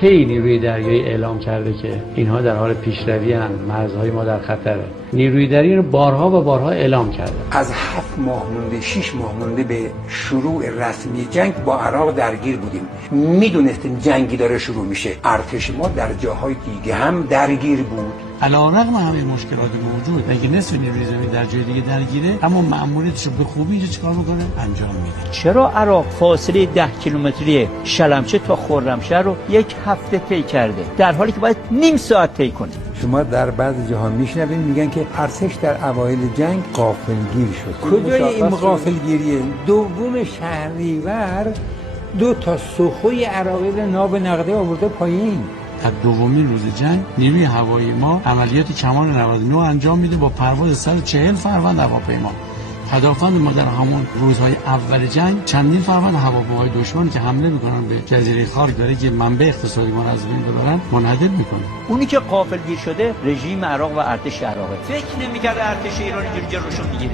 کی نیروی دریایی اعلام کرده که اینها در حال پیشروی هستند، مرزهای ما در خطره. نیروی دریایی رو بارها و بارها اعلام کرده. از 7 ماه مونده 6 ماه مونده به شروع رسمی جنگ با عراق درگیر بودیم. میدونستیم جنگی داره شروع میشه. ارتش ما در جاهای دیگه هم درگیر بود. علیرغم همه مشکلات موجود، اگه نصف نیروی زمین در جای دیگه درگیره، اما مأموریتش رو به خوبی اینجا چیکار میکنه؟ انجام میده. چرا عراق فاصله 10 کیلومتری شلمچه تا خرمشهر رو 1 هفته طی کرده، در حالی که باید نیم ساعت طی کنه؟ شما در بعضی جاها میشنوید میگن که ارتش در اوایل جنگ غافلگیر شد. کجای این غافلگیریه؟ دوم شهریور 2 تا سخوی عراقی رو ناو نقده آورده پایین. در دومین روز جنگ نیروی هوایی ما عملیات کمان 99 انجام میده با پرواز 140 فروند هواپیما. پدافند ما در همون روزهای اول جنگ چندین فروند هواپیماهای دشمن که حمله میکنن به جزیره خارک داره که منبع اقتصادی ما از بین ببرن منهدم میکنه. اونی که غافلگیر شده رژیم عراق و ارتش عراقه. فکر نمی‌کرد ارتش ایران اینجوری جلوشو میگیره.